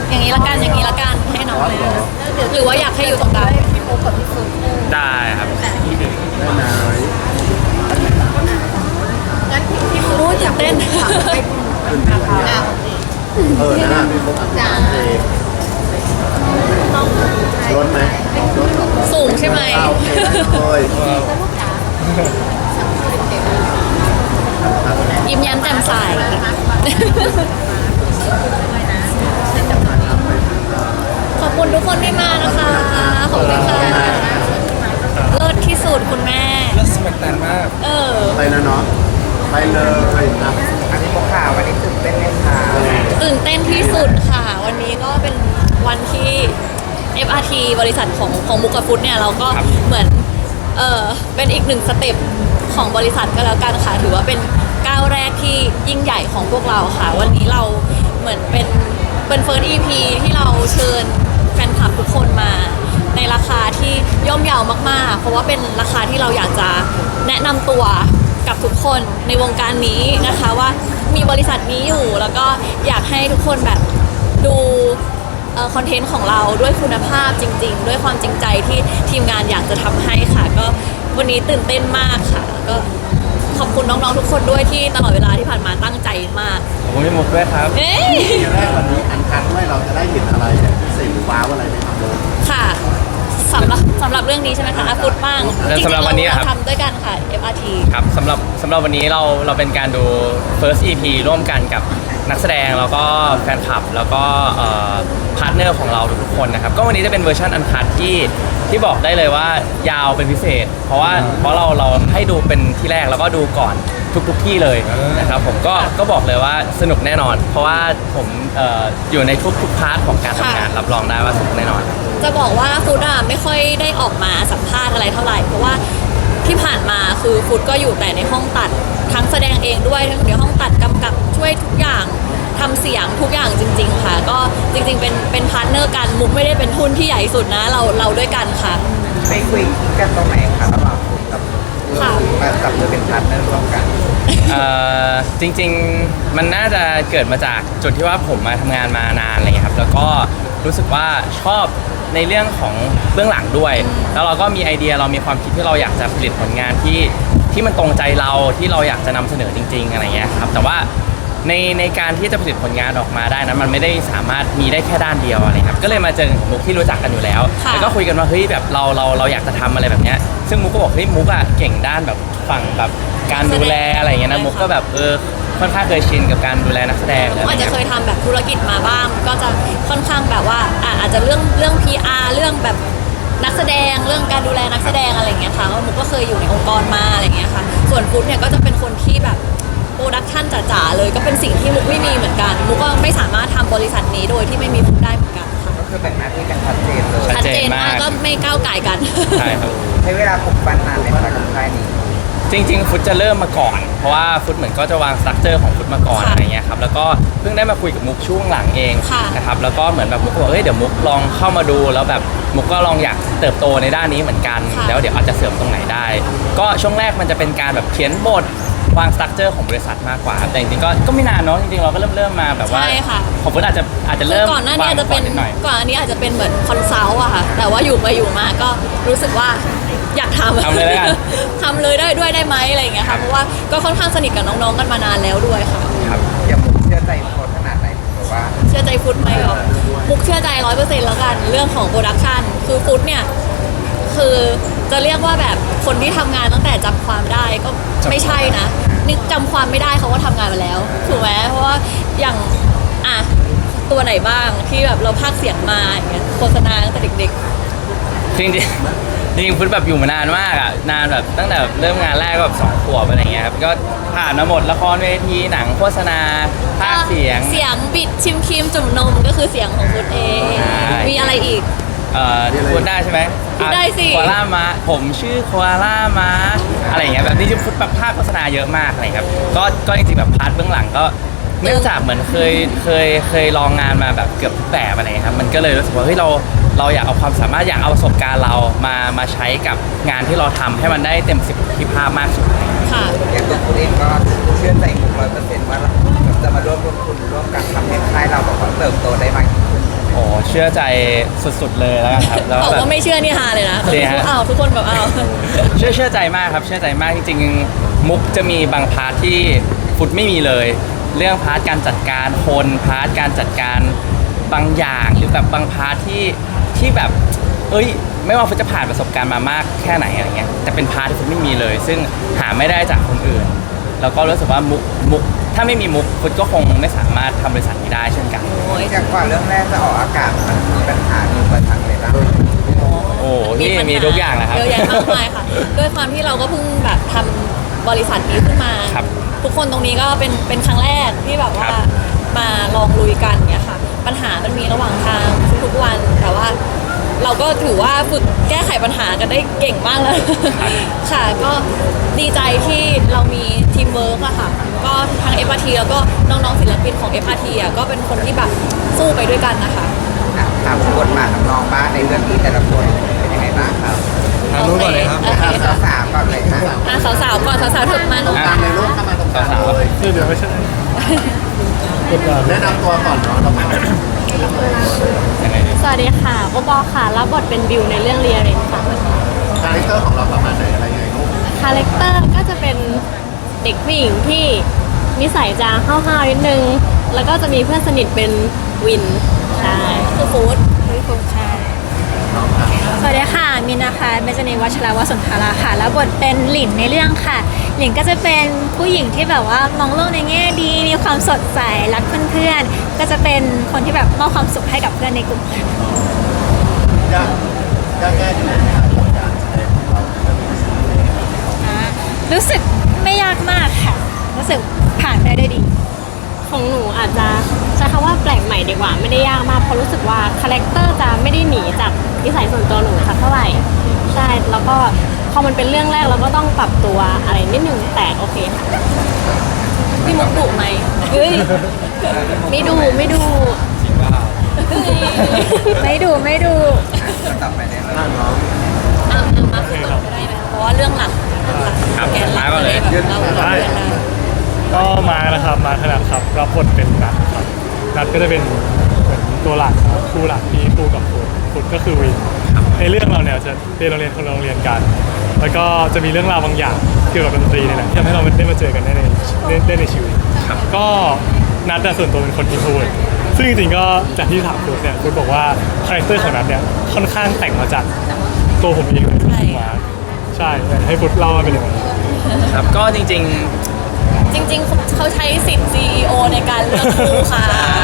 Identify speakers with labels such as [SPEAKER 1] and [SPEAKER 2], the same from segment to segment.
[SPEAKER 1] อย่างนี้ละกันอย่างนี้ละกันให้น้องเลยหรือว่าอยากให้อยู่ตรงกลาง
[SPEAKER 2] พี่โป๊กับพี่ฟุ๊ก
[SPEAKER 3] ได้ครับ
[SPEAKER 2] แต่พี่
[SPEAKER 4] ได้ไหม
[SPEAKER 2] งั้นพี่ฟุ๊ก
[SPEAKER 1] โอ้ยตื่นเต้น
[SPEAKER 2] ถามไป
[SPEAKER 4] ตื่นเต้นเนี่ยนั่นน่ะพี่ฟุ๊กอัดเพลงรถไหมรถเหรอ
[SPEAKER 1] สูงใช่ไหม
[SPEAKER 4] โอเคได้เลย
[SPEAKER 1] ยิ้มแย้มแจ่มใสขอบคุณทุกคนที่มานะคะ ขอบคุณค่ะเลิศที่สุดคุณแม่
[SPEAKER 3] เลือดสมัครแต่มาก
[SPEAKER 4] ไปแล้วเนาะไปเลยนะ
[SPEAKER 5] อันนี้พวกข่าววันนี้ตื่นเต้นไหมคะ
[SPEAKER 1] ตื่นเต้นที่สุดค่ะ วันนี้ก็เป็นวันที่ FRT บริษัทของมุกกบฟุตเนี่ยเราก็เหมือนเป็นอีกหนึ่งสเต็ปของบริษัทก็แล้วกันค่ะ ถือว่าเป็นก้าวแรกที่ยิ่งใหญ่ของพวกเราค่ะ วันนี้เราเหมือนเป็นเฟิร์ส EP ที่เราเชิญแฟนคลับทุกคนมาในราคาที่ย่อมเยาวมากๆ เพราะว่าเป็นราคาที่เราอยากจะแนะนำตัวกับทุกคนในวงการนี้นะคะว่ามีบริษัทนี้อยู่แล้วก็อยากให้ทุกคนแบบดูคอนเทนต์ของเราด้วยคุณภาพจริงๆ ด้วยความจริงใจที่ทีมงานอยากจะทำให้ค่ะ ก็วันนี้ตื่นเต้นมากค่ะก็ขอบคุณน้องๆทุกคนด้วยที่ตลอดเวลาที่ผ่านมาตั้งใจมาก
[SPEAKER 3] ขอบคุณพี่มุกด้วยครับ
[SPEAKER 1] เอ๊ะ
[SPEAKER 4] ทีแรกวันนี้อันคันด้วยเราจะได้เห็นอะไรแบบพิเศษหรือว้าวอะไรไหมครับโบ
[SPEAKER 1] ค่ะสำหรับเรื่องนี้ใช่ไหมคะอาฟุตบ้าง
[SPEAKER 3] แล้วสำหรับวันนี้อะครับ
[SPEAKER 1] เราทำด้วยกันค่ะ FRT
[SPEAKER 3] ครับสำหรับวันนี้เราเป็นการดู first EP ร่วมกันกับนักแสดงแล้วก็แฟนคลับแล้วก็พาร์ทเนอร์ของเราทุกคนนะครับก็วันนี้จะเป็นเวอร์ชันอันคัทที่บอกได้เลยว่ายาวเป็นพิเศษ เพราะเราให้ดูเป็นที่แรกแล้วก็ดูก่อนทุกที่เลยนะครับผมก็บอกเลยว่าสนุกแน่นอน เพราะว่าผมอยู่ในทุกพาร์ทของการทำงานรับรองได้ว่าสนุกแน่นอน
[SPEAKER 1] จะบอกว่าฟุตอะไม่ค่อยได้ออกมาสัมภาษณ์อะไรเท่าไหร่เพราะว่าที่ผ่านมาคือฟุตก็อยู่แต่ในห้องตัดทั้งแสดงเองด้วยทั้งอยู่ในห้องตัดกำกับช่วยทุกอย่างทำเสียงทุกอย่างจริง ๆ ค่ะ ก็จริงๆเป็นพาร์ทเนอร์กันมุกไม่ได้เป็นทุนที่ใหญ่สุดนะเราด้วยกันค่ะ
[SPEAKER 5] ไปคุยกันตรงไหนคะระหว่างคุณกับ
[SPEAKER 1] ค่ะ
[SPEAKER 5] กับเธอเป็นพาร์ทเนอร์ร่วมกัน
[SPEAKER 3] จริงๆมันน่าจะเกิดมาจากจุดที่ว่าผมมาทำงานมานานอะไรเงี้ยครับแล้วก็รู้สึกว่าชอบในเรื่องของเบื้องหลังด้วย แล้วเราก็มีไอเดียเรามีความคิดที่เราอยากจะผลิตผลงานที่มันตรงใจเราที่เราอยากจะนำเสนอจริง ๆอะไรเงี้ยครับแต่ว่าในการที่จะผลิตผลงานออกมาได้นะมันไม่ได้สามารถมีได้แค่ด้านเดียวอะไรครับก็เลยมาเจอกับมุกที่รู้จักกันอยู่แล้ว
[SPEAKER 1] ค่ะ
[SPEAKER 3] แล้วก็คุยกันว่าเฮ้ยแบบเราอยากจะทำอะไรแบบเนี้ยซึ่งมุกก็บอกเฮ้ยมุกอะเก่งด้านแบบฝั่งแบบการดูแลอะไรเงี้ยนะมุกก็แบบค่อนข้างเคยชินกับการดูแลนักแสดง
[SPEAKER 1] อาจจะเคยทำแบบธุรกิจมาบ้างก็จะค่อนข้างแบบว่าอาจจะเรื่อง PR เรื่องแบบนักแสดงเรื่องการดูแลนักแสดงอะไรอย่างเงี้ยค่ะมุกก็เคยอยู่ในองค์กรมาอะไรอย่างเงี้ยค่ะส่วนฟุตเนี่ยก็จะเป็นคนที่แบบโปรดักชั่นจ๋าๆเลยก็เป็นสิ่งที่มุกไม่มีเหมือนกันมุกก็ไม่สามารถทำบริษัทนี้โดยที่ไม่มีฟุตได้เหมือนกันค่ะ
[SPEAKER 5] ก็คือแบ่งหน้าที่กันชัดเจนเลย
[SPEAKER 3] ชัด
[SPEAKER 1] ชัด
[SPEAKER 3] เจ
[SPEAKER 1] เจ
[SPEAKER 3] น
[SPEAKER 1] น
[SPEAKER 3] มาก
[SPEAKER 1] มากก็ไม่ก้าวไก่กัน
[SPEAKER 3] ใช่ครับ
[SPEAKER 5] ใช้เวลาปลุกปั้นนานเลยคะกับค่ายนี้
[SPEAKER 3] จริงๆฟุตจะเริ่มมาก่อน เพราะว่าฟุตเหมือนก็จะวางสตรัคเจอร์ของฟุตมาก่อน
[SPEAKER 1] ค่ะ
[SPEAKER 3] อะไรเงี้ยครับแล้วก็เพิ่งได้มาคุยกับมุกช่วงหลังเอง
[SPEAKER 1] ค่ะ
[SPEAKER 3] นะครับแล้วก็เหมือนแบบมุกก็บอกเฮ้ยเดี๋ยวมุกลองเข้ามาดูแล้วแบบมุกก็ลองอยากเติบโตในด้านนี้เหมือนกัน
[SPEAKER 1] ค่ะ
[SPEAKER 3] แล้วเดี๋ยวอาจจะเสริมตรงไหนได้ ก็ช่วงแรกมันจะเป็นการแบบเขียนบทวางสตรัคเจอร์ของบริษัทมากกว่าครับแต่จริงๆก็ไม่นานเนาะจริงๆเราก็เริ่มมาแบบว่า
[SPEAKER 1] ใช่ค่ะ
[SPEAKER 3] ของฟุตอาจจะเริ่ม
[SPEAKER 1] ก่อนหน้านี้อาจจะเป็น
[SPEAKER 3] วางก่อนิดหน่อย
[SPEAKER 1] ก่อนอันนี้อาจจะเป็นเหมือนคอนซัลท์อะค่ะแต่ว่าอยู่ไปอยู่มาก็รู้สึกว่าอยากทำ
[SPEAKER 3] ทำเลยแล้วกัน
[SPEAKER 1] ทำเลยได้ไหมอะไรอย่างเงี้ยค่ะเพราะว่าก็ค่อนข้างสนิทกับน้องๆกันมานานแล้วด้วยค่ะ
[SPEAKER 3] ครับ
[SPEAKER 5] อย่างผมเชื่อใจโค้ชขนาดไหนหรือว่า
[SPEAKER 1] เชื่อใจฟุตไหมเหรอมุกเชื่อใจ100%แล้วกันเรื่องของโปรดักชันคือฟุตเนี่ยคือจะเรียกว่าแบบคนที่ทำงานตั้งแต่จำความได้ก็ไม่ใช่นะนึกจำความไม่ได้เขาก็ทำงานมาแล้วถูกไหมเพราะว่าอย่างอ่ะตัวไหนบ้างที่แบบเราพากย์เสียงมาอย่างเงี้ยโฆษณาตั้งแต่เด็ก
[SPEAKER 3] จริงๆจริงๆฟุตแบบอยู่มานานมากอ่ะนานแบบตั้งแต่เริ่มงานแรกก็แบบ2 ขวบอะไรเงี้ยครับก็ผ่านมาหมดละครเวทีหนังโฆษณา
[SPEAKER 1] ๆ
[SPEAKER 3] ภาคเสียง
[SPEAKER 1] เสียงบิดชิมครีมจุ่มนมก็คือเสียงของฟุตเอง
[SPEAKER 3] ใช่
[SPEAKER 1] มีอะไรอีก
[SPEAKER 3] พูดได้ใช่ไหม
[SPEAKER 1] พูดได้สิ
[SPEAKER 3] โคอาล่ามาผมชื่อโคอาล่ามาอะไรอย่างเงี้ยแบบนี่จะฟุตแบบภาคโฆษณาเยอะมากอะไรครับก็จริงๆแบบพาร์ทเบื้องหลังก็เนื่องจากเหมือนเคยลองงานมาแบบเกือบทุกแบบอะไรเงี้ยครับมันก็เลยรู้สึกว่าเฮ้ยเราอยากเอาความสามารถอยากเอาประสบการณ์เรามาใช้กับงานที่เราทำให้มันได้เต็มประสิทธิภาพมากสุด
[SPEAKER 1] ค่ะ
[SPEAKER 5] อย่างตัวคุณเองก็เชื่อใจผม100%ว่าเราจะมาร่วมลงทุนร่วมกันทำให้ค่ายเราแบบว่าเติบโตได้มากยิ่งขึ้น
[SPEAKER 3] โอ้เชื่อใจสุดๆเลยแล้วกันครับแล้ว
[SPEAKER 1] บอก
[SPEAKER 3] แบบ
[SPEAKER 1] ว่าไม่เชื่อนี่ฮาเลยนะ
[SPEAKER 3] จริงฮะ
[SPEAKER 1] อ้าวทุกคนแบบอ้าว
[SPEAKER 3] เชื่อใจมากครับเชื่อใจมากจริงๆมุกจะมีบางพาร์ทที่ฟุตไม่มีเลย เรื่องพาร์ทการจัดการคนพาร์ทการจัดการบางอย่างหรือแบบบางพาร์ทที่แบบเอ้ยไม่ว่าฟุตจะผ่านประสบการณ์มามากแค่ไหนอะไรเงี้ยแต่เป็นพาร์ทที่ฟุตไม่มีเลย ซึ่งหาไม่ได้จากคนอื่น แล้วก็รู้สึกว่ามุกถ้าไม่มีมุกฟุตก็คงไม่สามารถทำบริษัทนี้ได้เช่นกัน
[SPEAKER 1] โอ้ย
[SPEAKER 5] จากกว่าเรื่องแรกจะออกอากาศมันมีปัญหามีอุปสรรคอะไรบ้าง
[SPEAKER 3] โอ้นี่มีทุกอย่างนะครับ
[SPEAKER 1] เยอะแยะมากมายค่ะ ด้วยความที่เราก็เพิ่งแบบทำบริษัทนี้ขึ้นมา
[SPEAKER 3] ครับ
[SPEAKER 1] ทุกคนตรงนี้ก็เป็นครั้งแรกที่แบบว่า
[SPEAKER 3] ครับ
[SPEAKER 1] มาลองลุยกันเนี่ยค่ะ ปัญหามันมีระหว่างทางทุกๆวัน แต่ว่าเราก็ถือว่าฝึกแก้ไขปัญหากันได้เก่งมากเลย ค่ะ ก็ดีใจที่เรามีทีมเวิร์กอะค่ะ ก็ทั้ง FRT แล้วก็น้องๆศิลปินของ FRT อะก็เป็นคนที่แบบสู้ไปด้วยกันนะคะ
[SPEAKER 5] ถามบทบาทน้องๆบ้างในเรื่องนี้แต่ละคนเป็นยังไงบ้างครับ
[SPEAKER 4] ทางนู้นก่อนเลยครับ
[SPEAKER 1] โอเค
[SPEAKER 5] สาวๆก่อนเลยค่ะ
[SPEAKER 1] สาวๆก่อนสาวๆถึงมาหนู
[SPEAKER 4] ตามในรูปเข้ามาตรงกลาง
[SPEAKER 3] สาวๆ
[SPEAKER 4] เลย
[SPEAKER 6] เดี๋ยวไม่ใช่
[SPEAKER 4] แนะนำตัวก่อนเนาะเรามา
[SPEAKER 3] ยังไงดี
[SPEAKER 2] สวัสดีค่ะโอปอค่ะ รับบทเป็นบิวในเรื่องเรียเรนค่ะ
[SPEAKER 4] คาแรคเตอร์ของเราประมาณไหนอะไรยังไงลูก
[SPEAKER 2] คาแรคเตอร์ก็จะเป็นเด็กผู้หญิงที่นิสัยจะห้าวๆนิดนึง แล้วก็จะมีเพื่อนสนิทเป็นวิน ใช่
[SPEAKER 1] คือฟู้ด
[SPEAKER 2] คือคุณใช่
[SPEAKER 7] สวัสดีค่ะ มินนะคะเบญจนีวัชรวสนธาราค่ะ แล้วบทเป็นหลินในเรื่องค่ะ หลินก็จะเป็นผู้หญิงที่แบบว่ามองโลกในแง่ดี มีความสดใส รักเพื่อนๆ ก็จะเป็นคนที่แบบมอบความสุขให้กับเพื่อนในกลุ่มค่ะ
[SPEAKER 4] ยากแก้ยังไงครับการแสดงของเรา
[SPEAKER 7] รู้สึกไม่ยากมากค่ะ รู้สึกผ่านไปได้ดี
[SPEAKER 2] ของหนูอาจจะใช้คำว่าแปลกใหม่ดีกว่า ไม่ได้ยากมากเพราะรู้สึกว่าคาแรคเตอร์จะไม่ได้หนีจากนิสัยส่วนตัวหนูสักเท่าไหร่ ใช่ แล้วก็พอมันเป็นเรื่องแรกเราก็ต้องปรับตัวอะไรนิดนึงแต่โอเคค่ะ
[SPEAKER 1] พี่มุกดุไหม
[SPEAKER 2] เฮ้ยไม่ดูไม่ดู
[SPEAKER 7] ไม่ดูไม่ดู
[SPEAKER 5] ต่อไปเลยครับ
[SPEAKER 4] นั่งเนาะ
[SPEAKER 1] มาคือก่อนก็ได้ไหมเพราะว่าเรื่องหลัก
[SPEAKER 3] ครับ
[SPEAKER 1] แกนหลั
[SPEAKER 3] มาก่อนเลย
[SPEAKER 1] แบบเราเรียนได้
[SPEAKER 6] ก็มานะครับมาขนาดครับรับบทเป็นนัทครับนัทก็จะเป็นเหมือนตัวหลักครับคู่หลักที่คู่กับฟุตก็คือวินในเรื่องเราเนี่ยจะเรียนโรงเรียนคนละโรงเรียนกัน แล้วก็จะมีเรื่องราวบางอย่างเกี่ยวกับดนตรีเนี่ยแหละที่ทำให้เราได้มาเจอกันได้ในชีวิตก็นัทส่วนตัวเป็นคนอินโทรเวิร์ตซึ่งจริงๆก็จากที่ถามฟุตเนี่ยฟุตบอกว่าคาแรคเตอร์ของนัทเนี่ยค่อนข้างแต่งมาจากตัวผมเองเลยคือมาร์คใช่ให้ฟุตเล่าว่าเป็นยังไง
[SPEAKER 3] ครับก็จริง
[SPEAKER 1] จริงๆเขาใช้สิทธิ์ CEO ในการเลือกคู่ค่ะ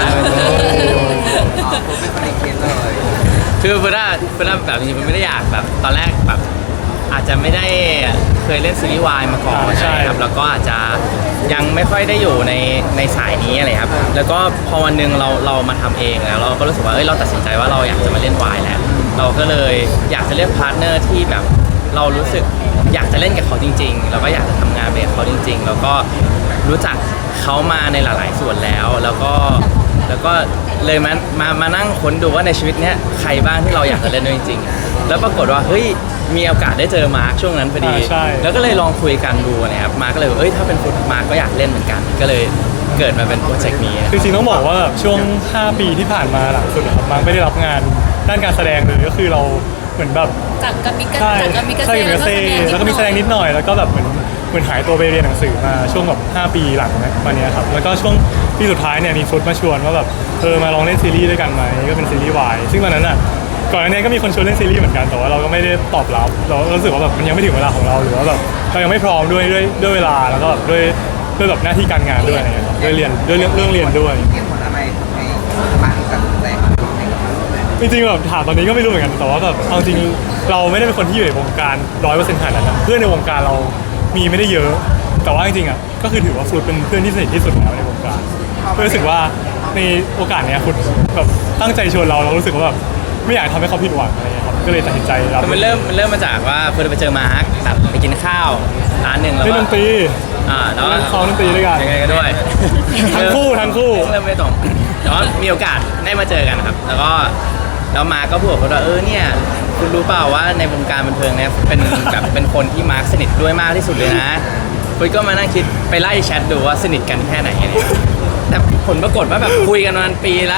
[SPEAKER 5] อ๋อผมเป็นคนในเคสเลย
[SPEAKER 3] ๆคือเพื่อนแบบจริงๆมันไม่ได้อยากแบบตอนแรกแบบอาจจะไม่ได้เคยเล่นซีรีส์วายมาก่อน
[SPEAKER 6] ใช่
[SPEAKER 3] ครับแล้วก็อาจจะยังไม่ค่อยได้อยู่ในสายนี้อะไรครับแล้วก็พอวันหนึงเรามาทำเองแล้วเราก็รู้สึกว่าเราตัดสินใจว่าเราอยากจะมาเล่นวายแล้วเราก็เลยอยากจะเลือกพาร์ทเนอร์ที่แบบเรารู้สึกอยากจะเล่นกับเขาจริงๆแล้วก็อยากจะทำงานไปกับเขาจริง ๆ แล้วก็รู้จักเขามาในหลายๆส่วนแล้วก็เลยมานั่งค้นดูว่าในชีวิตเนี้ยใครบ้างที่เราอยากจะเล่นด้วยจริงๆแล้วปรากฏว่าเฮ้ยมีโอกาสได้เจอมาร์คช่วงนั้นพอดี
[SPEAKER 6] ใช่
[SPEAKER 3] แล้วก็เลยลองคุยกันดูนะครับมาร์คก็เลยถ้าเป็นฟุตมาร์คก็อยากเล่นเหมือนกัน ก็เลยเกิดมาเป็นโปรเจกต์นี้นะ
[SPEAKER 6] คือจริงๆต้องบอกว่าแบบช่วง 5 ปีที่ผ่านมาหลังสุดนะครับมาร์คไม่ได้รับงานด้านการแสดงเลยก็คือเราเหมือนแบบ
[SPEAKER 1] จากกามิกา
[SPEAKER 6] ใช่
[SPEAKER 1] จากกามิกา
[SPEAKER 6] ใช่
[SPEAKER 1] เซ่
[SPEAKER 6] แล้วก็มีแสดงนิดหน่อยแล้วก็แบบเหมือนหายตัวไปเรียนหนังสือมาช่วงแบบ5 ปีหลังมาเนี้ยครับแล้วก็ช่วงปีสุดท้ายเนี่ยมีฟุตมาชวนว่าแบบมาลองเล่นซีรีส์ด้วยกันไหมก็เป็นซีรีส์วายซึ่งตอนนั้นอ่ะก่อนหน้านี้ก็มีคนชวนเล่นซีรีส์เหมือนกันแต่ว่าเราก็ไม่ได้ตอบรับเราก็รู้สึกว่าแบบมันยังไม่ถึงเวลาของเราหรือว่าแบบเรายังไม่พร้อมด้วยเวลาแล้วก็แบบด้วยแบบหน้าที่การงานด้วยอะไรเงี้ยครับด้วยเรื่องเรียนด้วย
[SPEAKER 5] เหตุผลอะไรทำให้มาถึงตัดสินใจมาลองในกับเรา
[SPEAKER 6] จริงๆแบบถามตอนนี้ก็ไม่รู้เหมือนกันแต่ว่าแบบเอาจริงเราไม่ได้เป็นคนที่อยู่ในวงการ 100% ขนาดนั้นนะเพื่อนในวงการเรามีไม่ได้เยอะ แต่ว่าจริงๆอ่ะก็คือถือว่าฟลุตเป็นเพื่อนที่สนิทที่สุดแล้วในวงการก็รู้สึกว่าในโอกาสเนี้ยฟลุตแบบตั้งใจชวนเรารู้สึกว่าแบบไม่อยากทำให้เขาผิดหวังอะไรเงี้ยครับก็เลยตัดสินใจรับ
[SPEAKER 3] มันเริ่มมาจากว่าเพื่อนไปเจอมาร์คแบบไปกินข้าวร้านหนึ่งแล้ว
[SPEAKER 6] เล่นด
[SPEAKER 3] ก็
[SPEAKER 6] นตรี
[SPEAKER 3] แล้วก็
[SPEAKER 6] ซ้อมดนตรีด้วยกัน
[SPEAKER 3] ยังไงก็ด้วย
[SPEAKER 6] ทั้งคู่
[SPEAKER 3] เริ่มไม่ตรงแต่ว่ามีโอกาสได้มาเจอกันครับแล้วมาร์คก็พูดกับผมว่าเนี่ยคุณรู้เปล่าว่าในวงการบันเทิงเนี่ยเป็นแบบเป็นคนที่มาร์คสนิทด้วยมากที่สุดเลยนะคุณก็มานั่งคิดไปไล่แชทดูว่าสนิทกันแค่ไหนเนี่ยแต่ผลปรากฏว่าแบบคุยกันประมาณปีละ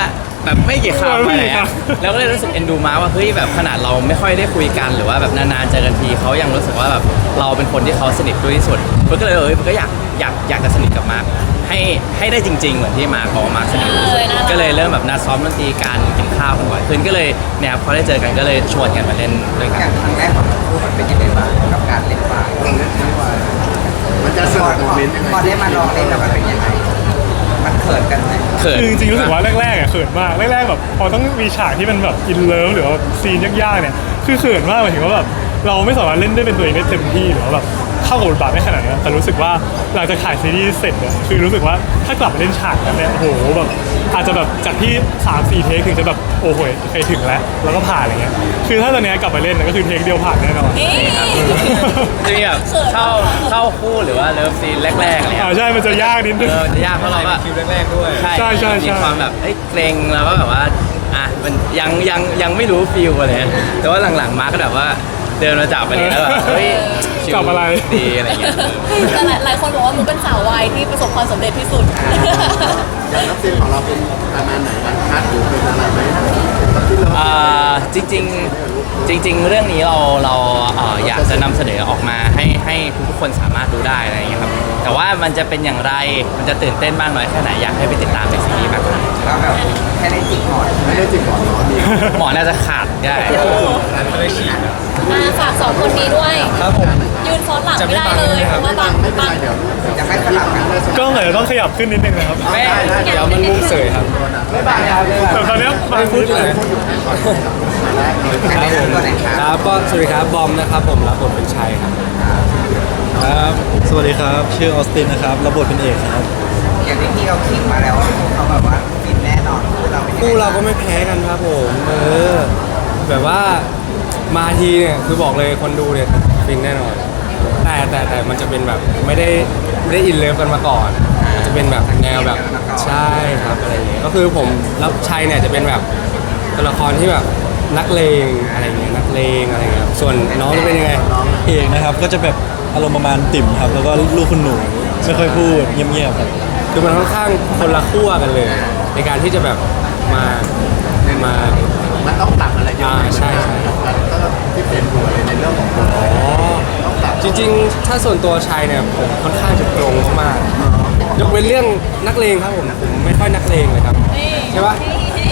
[SPEAKER 3] แบบไม่กี่คำอะไรอะแล้วก็เลยรู้สึกเอ็นดูมาร์คว่าเฮ้ยแบบขนาดเราไม่ค่อยได้คุยกันหรือว่าแบบนานๆเจอกันทีเขายังรู้สึกว่าแบบเราเป็นคนที่เขาสนิทด้วยที่สุดมันก็เลยมันก็อยากจะสนิทกับมาร์คให้ได้จริงๆเหมือนที่มาร์คบอกว่ามาร์คสนิทที่สุดก็เลยเริ่มแบบนัดซ้อมดนตรีกันกินข้าวกันบ่อยขึ้นก็เลยเนี่ยพอได้เจอกันก็เลยชวนกันมาเล่นด้วยกั
[SPEAKER 5] อน ย่างครั้งแรกของทั้งคู่มันเป็นยังไงบ้างกับการเล่นบาส
[SPEAKER 4] มันจะส
[SPEAKER 5] พอ
[SPEAKER 4] นุกโมเมนต์ยังไง
[SPEAKER 5] พอได้มาลองเล่นแล้วมันเป็นยังไงมันเขินกันไหม
[SPEAKER 3] เขิน
[SPEAKER 6] คือจริงๆรู้สึกว่าแรกๆอ่ะเขินมากแรกๆแบบพอต้องมีฉากที่มันแบบอินเลิฟหรือว่าซีนยากๆเนี่ยคือเขินมากหมายถึงว่าแบบเราไม่สามารถเล่นได้เป็นตัวเองได้เต็มที่หรือว่าแบบเข้ากับบทบาทได้ขนาดนั้นแต่รู้สึกว่าหลังจากถ่ายซีรีส์เสร็จเนี่ยคือรู้สึกว่าถ้ากลับมาเล่นฉากนั้นเนี่ยโอ้โหแบบอาจจะแบบจากที่ 3-4 เทคถึงจะแบบโอ้โหโอเคถึงแล้วก็ผ่านอะไรเงี้ยคือถ้าตอนเนี้ยกลับมาเล่นเนี่ยก็คือเทคเดียวผ่านแน่นอน
[SPEAKER 1] นี่
[SPEAKER 3] จะมีแบบเข้าคู่หรือว่าเลิฟซีนแรกๆอะไรเงี้ย
[SPEAKER 6] ใช่มันจะยากนิดนึง
[SPEAKER 3] มันจะยากเพราะเราก็
[SPEAKER 4] คิวแรกๆด้วย
[SPEAKER 6] ใช่
[SPEAKER 3] มีความแบบเกรงแล้วก็แบบว่ามันยังไม่รู้ฟีลอะไรเงี้ยแต่ว่าหลังๆมาก็แบบว่าเดินมาจับไปเลยแล้วแบบเฮ้ยชิล
[SPEAKER 6] จับอะไร
[SPEAKER 3] ดีอะไรเงี้ย
[SPEAKER 1] แต่หลายคนบอกว่ามุกเป็นสาววายที่ประสบความสำเร็จที่สุด
[SPEAKER 4] อย่างนักเรียนของเราเป็นประมาณไหนกันคัดหรือเป็นอะไรไหมที่เรา
[SPEAKER 3] จริงๆเรื่องนี้เราอยากจะนำเสนอออกมาให้ทุกคนสามารถดูได้อะไรอย่างเงี้ยครับแต่ว่ามันจะเป็นอย่างไรมันจะตื่นเต้นมากน้อยแค่ไหนอยากให้ไปติดตามในซีรีส์มากกว่า
[SPEAKER 5] แล้วแบบแค่เล่นจิกหมอน
[SPEAKER 4] ไม่ได้จิบหมอนเนาะนี่
[SPEAKER 3] หมอน่าจะขาดได้
[SPEAKER 1] มาฝากสองคนนี้ด้วย
[SPEAKER 6] ครับผม
[SPEAKER 1] ยืนซ้อนหลังไม่ได้เลยเพราะว่าบัง
[SPEAKER 4] ไม่เป็น
[SPEAKER 1] บั
[SPEAKER 4] ไรง เดี๋ยว
[SPEAKER 5] จะไม่สลับกัน
[SPEAKER 6] กล้องอาจจะต้องขยับขึ้นนิดนึงนะครับ
[SPEAKER 3] ไม่
[SPEAKER 1] เดี๋ยวมันมุมเสยครับ
[SPEAKER 4] ไม่บายครับ
[SPEAKER 6] แต่ตอนเนี้ยบางฟุตเลย
[SPEAKER 5] อันนี้ตัวไหนครับ
[SPEAKER 8] ครับก็สวัสดีครับบอมนะครับผมรับบทเป็นชัยครับ
[SPEAKER 9] ครับ สวัสดีครับ ชื่อออสตินนะครับ รับบทเป็นเอกครับ
[SPEAKER 5] อย่างที่พี่เขาขิงมาแล้วเขาแบบว่าฟินแน่นอนคู่เราเป็นยังไง
[SPEAKER 8] คู่เราก็ไม่แพ้กันครับผมแบบว่ามาทีเนี่ยคือบอกเลยคนดูเนี่ยฟินแน่นอน แต่มันจะเป็นแบบไม่ได้อินเลิฟกันมาก่อนมันจะเป็นแบบแนวแบบใช่ครับอะไรอย่างเงี้ยก็คือผมรับชัยเนี่ยจะเป็นแบบตัวละครที่แบบนักเลงอะไรเงี้ยนักเลงอะไรเงี้ยครับส่วนน้องจะเป็นยังไง
[SPEAKER 9] เอกนะครับ ก็จะแบบอารมณ์ประมาณติ่มครับ แล้วก็ลูกคุณหนู ไม่ค่อยพูด เงียบๆครับ
[SPEAKER 8] คือมันค่อนข้างคนละขั้วกันเลย ในการที่จะแบบมา
[SPEAKER 4] มันต้องปรับอะไรเยอะไหม
[SPEAKER 8] ใช่ใช่
[SPEAKER 4] ก็ที่เป็นหัวในเรื่องของ
[SPEAKER 8] อ๋อจริงๆ ถ้าส่วนตัวชัยเนี่ยผมค่อนข้างจะตรงมากๆยกเว้นเรื่องนักเลงครับผมไม่ค่อยนักเลงเลยครับใช่ปะ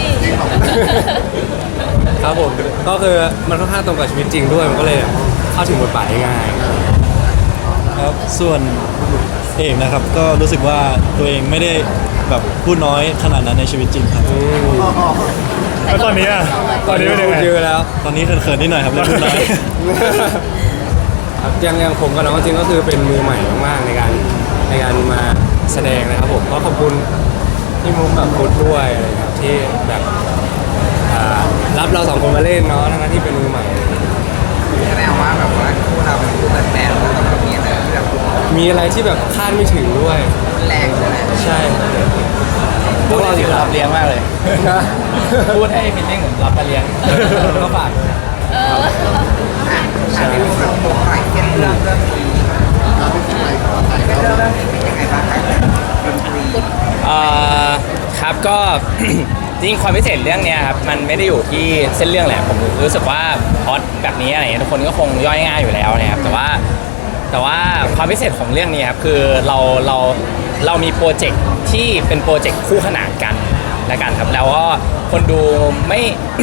[SPEAKER 8] ครับผมก็คือมันค่อนข้างตรงกับชีวิตจริงด้วยมันก็เลยเข้าถึงบทบาทได้ง่าย
[SPEAKER 9] ครับ ส่วนเอกนะครับ ก็รู้สึกว่าตัวเองไม่ได้แบบพูดน้อยขนาดนั้นในชีวิตจริงครับ
[SPEAKER 6] แล้วตอนนี้อะตอนนี้เป็นยังไง
[SPEAKER 8] เยอะแล้ว
[SPEAKER 9] ตอนนี้เขินๆนิดหน่อยครับเรื่องพูดน้อย
[SPEAKER 8] ครับอย่างผมกับน้องจริงก็คือเป็นมือใหม่มากๆในการมาแสดงนะครับผมก็ขอบคุณที่มุกแบบพุทธด้วยอะไรครับที่แบบรับเราสองคนมาเล่นเนาะทั้งที่เป็นมือใหม่
[SPEAKER 5] แสดงว่าแบบว่าคู่เราเป็นคู่แบบแมนแล้วก็แบบมีอะไรที่แบบ
[SPEAKER 8] มีอะไรที่แบบคาดไม่ถึงด้วย
[SPEAKER 5] แรงใช่ไหม
[SPEAKER 8] ใช่
[SPEAKER 3] พูดให้ฟิลรับเลี้ยงมากเลย พูดให้ฟิลลิ่งเหมือนรับมาเลี้ยง
[SPEAKER 8] ก็ฝากด้วยนะ
[SPEAKER 5] อ่ะถามพี่มุกแบบมุกหน่อยเรื่องนี้เรื่องนี้เป็นยังไงบ้างครับดนตรี
[SPEAKER 3] ครับก็ จริงๆความพิเศษเรื่องเนี้ยครับมันไม่ได้อยู่ที่เส้นเรื่องแหละผมรู้สึกว่าพล็อตแบบนี้อะไรเงี้ยทุกคนก็คงย่อยง่ายอยู่แล้วนะครับแต่ว่าความพิเศษของเรื่องนี้ครับคือเรามีโปรเจกต์ที่เป็นโปรเจกต์คู่ขนานกันละกันครับแล้วก็คนดูไม่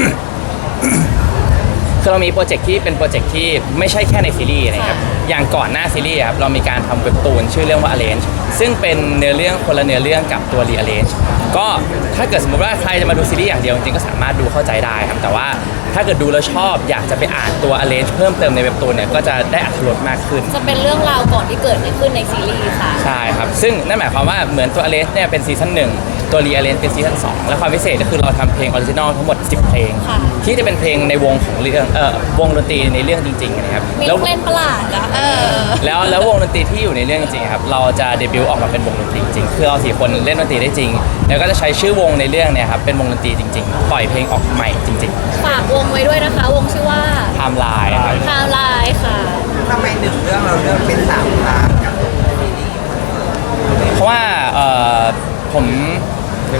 [SPEAKER 3] คือเรามีโปรเจกต์ที่เป็นโปรเจกต์ที่ไม่ใช่แค่ในซีรีส์นะครับอย่างก่อนหน้าซีรีส์ครับเรามีการทำเว็บตูนชื่อเรื่องว่า Arrange ซึ่งเป็นเนื้อเรื่องคนละเนื้อเรื่องกับตัว Rearrange ก็ถ้าเกิดสมมติว่าใครจะมาดูซีรีส์อย่างเดียวจริงๆก็สามารถดูเข้าใจได้ครับแต่ว่าถ้าเกิดดูแล้วชอบอยากจะไปอ่านตัว Arrange เพิ่มเติมในเว็บตูนเนี่ยก็จะได้อรรถรสมากขึ้น
[SPEAKER 1] จะเป็นเรื่องราวก่อนที่เกิดขึ้นในซีรีส์ค่ะ
[SPEAKER 3] ใช่ครับ ซึ่งนั่นหมายความว่าเหมือนตัว Arrange เนี่ยเป็นซีซั่น1ตัว Rearrange เป็นซีซั่น2และความพิเศษก็คือเราทำเพลงออริจินอลทั้งหมด10เพลง
[SPEAKER 1] ค่ะ
[SPEAKER 3] ที่จะเป็นเพลงในวงของเรื่องวงดนตรีในเรื่องจริงๆนะครับ
[SPEAKER 1] มี
[SPEAKER 3] แล้ว
[SPEAKER 1] ลูกเล่นประหลาดอะ
[SPEAKER 3] แล้ววงดนตรีที่อยู่ในเรื่องจริงๆครับเราจะเดบิวต์ออกมาเป็นวงดนตรีจริงๆคือเรา4คนเล่นดนตรีได้จริง แล้วก็จะใช้ชื่อวงในเรื่องเนี่ยครับเป็นวงดนตรีจริงๆ ปล่อยเพลงออกใหม่จริง
[SPEAKER 1] ฝากวงไว้ด้วยนะคะ วงชื่อว่า
[SPEAKER 3] ๆ Time Line ครับ
[SPEAKER 1] ไทม์ไลน์ค่ะ
[SPEAKER 5] ทำไมหนึ่งเรื่องเราเลือกเป็นสามพาร์ทกับซีรีส์
[SPEAKER 3] เพราะว่าผม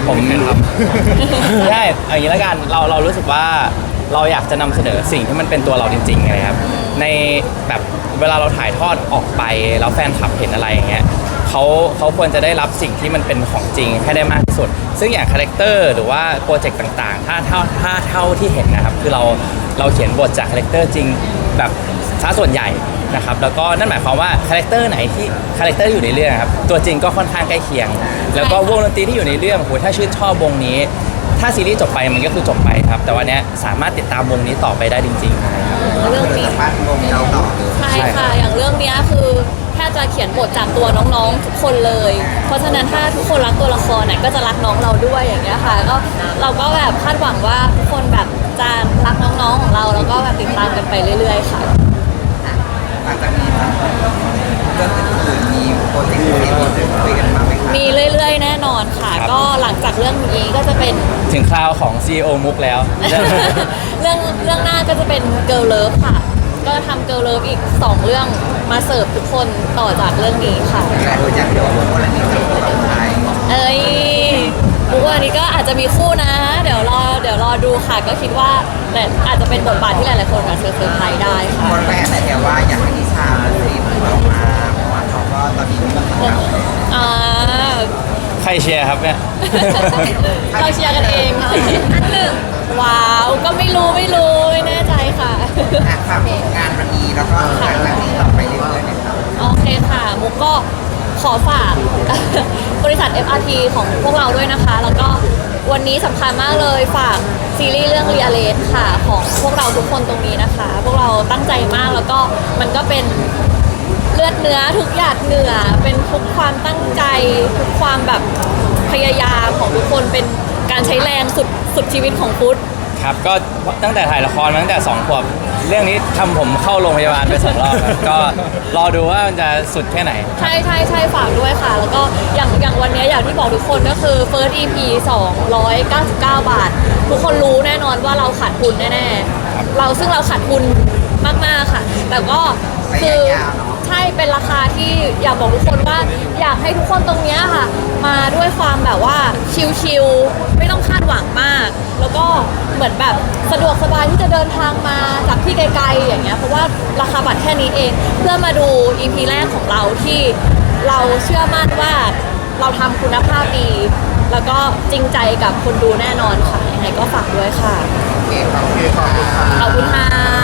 [SPEAKER 3] ผมครับ ใช่เอาอย่างนี้แล้วกันเรารู้สึกว่าเราอยากจะนำเสนอสิ่งที่มันเป็นตัวเราจริงๆไงครับในแบบเวลาเราถ่ายทอดออกไปแล้วแฟนคลับเห็นอะไรอย่างเงี้ยเขาควรจะได้รับสิ่งที่มันเป็นของจริงให้ได้มากที่สุดซึ่งอย่างคาแรคเตอร์หรือว่าโปรเจกต์ต่างๆถ้าเท่าที่เห็นนะครับคือเราเขียนบทจากคาแรคเตอร์จริงแบบซะส่วนใหญ่นะครับแล้วก็นั่นหมายความว่าคาแรคเตอร์ไหนที่คาแรคเตอร์อยู่ในเรื่องครับตัวจริงก็ค่อนข้างใกล้เคียง แล้วก็วงดนตรีที่อยู่ในเรื่องโหถ้าชื่นชอบวงนี้ ถ้าซีรีส์จบไปมันก็คือจบไปครับแต่วันนี้สามารถติดตามวงนี้ต่อไปได้จริงๆนะครับ
[SPEAKER 1] เรื่องนี้
[SPEAKER 5] สามารถวงเราต่อ
[SPEAKER 1] ใช่ค่ะ อย่างเรื่องเนี้ยคือแค่จะเขียนบทจากตัวน้องๆทุกคนเลย เพราะฉะนั้นถ้าทุกคนรักตัวละครเนี่ยก็จะรักน้องเราด้วยอย่างเงี้ยค่ะก็เราก็แบบคาดหวังว่าทุกคนแบบจะรักน้องๆของเราแล้วก็แบบติดตามกันไปเรื่อยๆค่ะ
[SPEAKER 5] หลังจากนี้ครับเรื่องอื่นๆมีโปรเจกต์อื่นๆคุยกันบ้างไหมครับ
[SPEAKER 1] มีเรื่อยๆแน่นอนค่ะ
[SPEAKER 3] ครับ
[SPEAKER 1] ก็หลังจากเรื่องนี้ก็จะเป็น
[SPEAKER 3] ถึงคราวของ CEO มุกแล้ว
[SPEAKER 1] เรื่องหน้าก็จะเป็น Girl Love ค่ะ ก็จะทำ Girl Love อีก 2 เรื่องมาเสิร์ฟทุกคนต่อจากเรื่องนี้ค่ะ
[SPEAKER 5] แต่ดูจากเดี๋ยวคนละนี้จะพูดกับใคร
[SPEAKER 1] เอ้ยมุกวันนี้ก็อาจจะมีคู่นะ เดี๋ยวรอดูค่ะ ก็คิดว่าแต่อาจจะเป็นบทบาทที่หลายๆคนอาจจะเซอร์ไพรส์ได้ค่ะ
[SPEAKER 5] คนแรกแต่แถวว่าอยากให้นิชาซีของเรามาเพราะว่าเขาก็ตอนนี้มีแบบ
[SPEAKER 1] อ่า
[SPEAKER 3] ใครเชียร์ครับเนี่ย
[SPEAKER 1] เราเชียร์กันเองค่ะอันหนึ่งว้าว ก็ไม่รู้ไม่แน่ใจค่ะ
[SPEAKER 5] ฝากงานวันนี้แล้วก็หลังจากนี้ต่อไปเรื่อยๆนะครับ
[SPEAKER 1] โอเคค่ะ มุกก็ขอฝาก บริษัท FRT ของพวกเราด้วยนะคะ แล้วก็วันนี้สำคัญมากเลยฝากซีรีส์เรื่อง r e a l e s ค่ะ ของพวกเราทุกคนตรงนี้นะคะ พวกเราตั้งใจมากแล้วก็มันก็เป็นเลือดเนื้อทุกหยาดเหงื่อเป็นทุกความตั้งใจทุกความแบบพยายามของทุกคนเป็นการใช้แรงสุดชีวิตของฟุต
[SPEAKER 3] ครับก็ตั้งแต่ถ่ายละครมาตั้งแต่2 ขวบเรื่องนี้ทำผมเข้าโรงพยาบาลไป2 รอบครับก็รอดูว่ามันจะสุดแค่ไหน
[SPEAKER 1] ใช่ฝากด้วยค่ะ แล้วก็อย่างวันนี้อย่างที่บอกทุกคนก็คือ first EP 299 บาท ทุกคนรู้แน่นอนว่าเราขาดทุนแน่ๆซึ่งเราขาดทุนมากๆค่ะ แต่ก็คือใช่เป็นราคาที่อยากบอกทุกคนว่าอยากให้ทุกคนตรงเนี้ยค่ะ มาด้วยความแบบว่าชิลๆไม่ต้องคาดหวังมาก แล้วก็เหมือนแบบสะดวกสบายที่จะเดินทางมาจากที่ไกลๆอย่างเงี้ยเพราะว่าราคาบัตรแค่นี้เอง เพื่อมาดู EP แรกของเราที่เราเชื่อมั่นว่าเราทำคุณภาพดี แล้วก็จริงใจกับคนดูแน่นอนค่ะยังไงก็ฝากด้วยค่ะ
[SPEAKER 5] โอเคขอบคุณค่ะ
[SPEAKER 1] ขอบคุณค่ะ